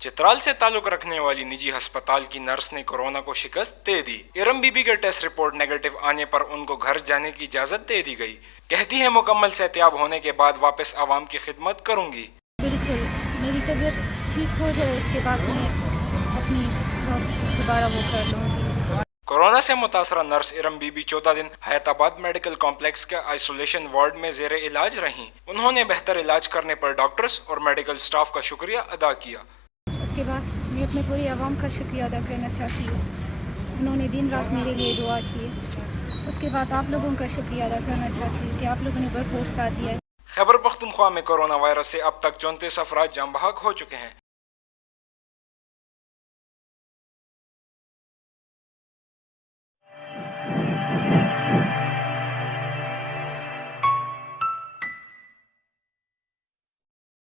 چترال سے تعلق رکھنے والی نجی ہسپتال کی نرس نے کورونا کو شکست دے دی۔ ارم بی بی کے ٹیسٹ رپورٹ نیگیٹو آنے پر ان کو گھر جانے کی اجازت دے دی گئی۔ کہتی ہے مکمل صحتیاب ہونے کے بعد واپس عوام کی خدمت کروں گی۔ بالکل، میری طبیعت ٹھیک ہو جائے اس کے بعد میں اپنی جاب دوبارہ وہ کر لوں گی۔ کورونا سے متاثرہ نرس ارم بی بی 14 دن حیات آباد میڈیکل کمپلیکس کے آئسولیشن وارڈ میں زیر علاج رہیں۔ انہوں نے بہتر علاج کرنے پر ڈاکٹرز اور میڈیکل سٹاف کا شکریہ ادا کیا۔ اس کے بعد میں اپنے پوری عوام کا شکریہ ادا کرنا چاہتی ہوں، انہوں نے دن رات میرے لیے دعا کی۔ اس کے بعد آپ لوگوں کا شکریہ ادا کرنا چاہتی ہوں کہ آپ لوگوں نے بھرپور ساتھ دیا ہے۔ خیبر پختونخوا میں کورونا وائرس سے اب تک 34 افراد جاں بحق ہو چکے ہیں۔